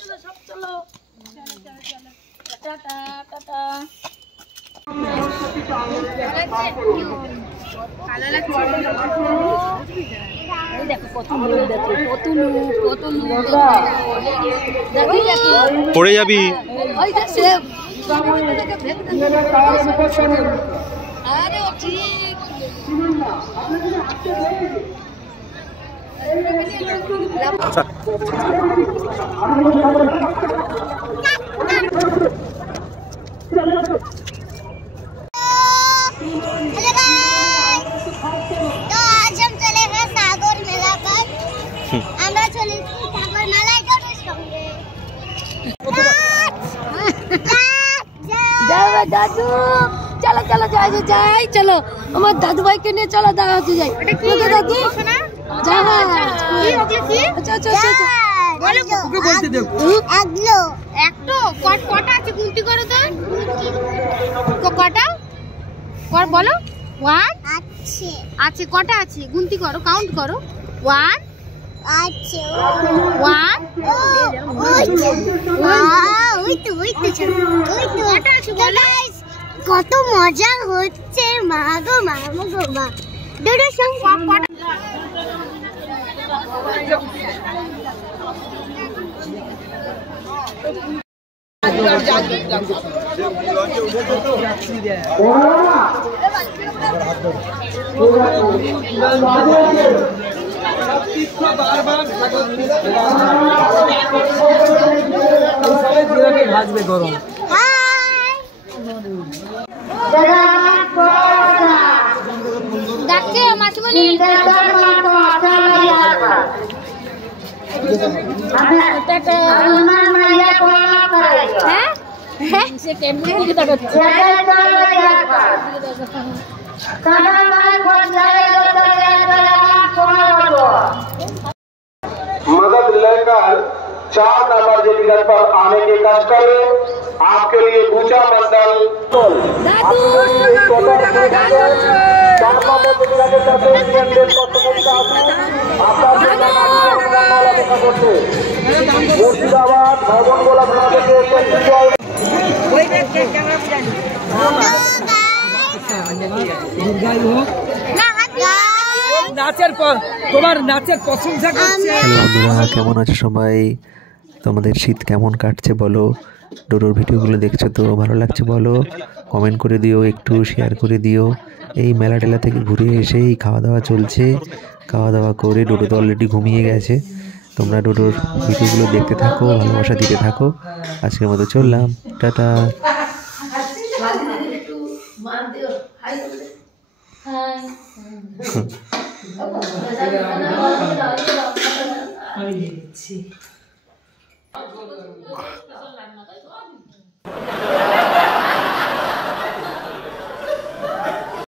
চলো সব চলো টাটা টাটা ভালো লাগছে দেখো কত লোক দেখো কত লোক পড়ে যাবি ওই দেখছে আরে ঠিক আচ্ছা दादू चलो चलो जाए जाए चलो हमारे दादू भाई के लिए चलो दादू जाए दादू अच्छा अच्छा अच्छा बोलो ওকে বলতে দাও একটো কটা আছে গুনতি করো তো কটা কর বলো 1 আছে আছে কটা আছে গুনতি করো কাউন্ট করো 1 আছে 1 ওই তো কটা আছে বলো কত মজা হচ্ছে মা গো মা দুটো সব কটা ভাজবে গরম ডাকছে মাসিমণি সে কেমনি দিকে তাকাচ্ছে मदद लेकर 4 नंबर डिवीजन पर आने के कष्ट करें। आपके लिए ऊंचा मंडल मुर्शिदाबाद भवन गोला নাচের পর তোমার নাচের প্রশংসা করছে। বন্ধুরা কেমন আছো সবাই? তোমাদের শীত কেমন কাটছে বলো? ডোডোর ভিডিওগুলো দেখছো তো ভালো লাগছে বলো? কমেন্ট করে দিও, একটু শেয়ার করে দিও। এই মেলা টেলা থেকে ঘুরে এসেই খাওয়া দাওয়া চলছে। খাওয়া দাওয়া করে ডোডো তো অলরেডি ঘুমিয়ে গেছে। তোমরা ডোডোর ভিডিওগুলো দেখতে থাকো, ভালোবাসা দিতে থাকো। আজকের মতো চললাম, টাটা। আমি দিচ্ছি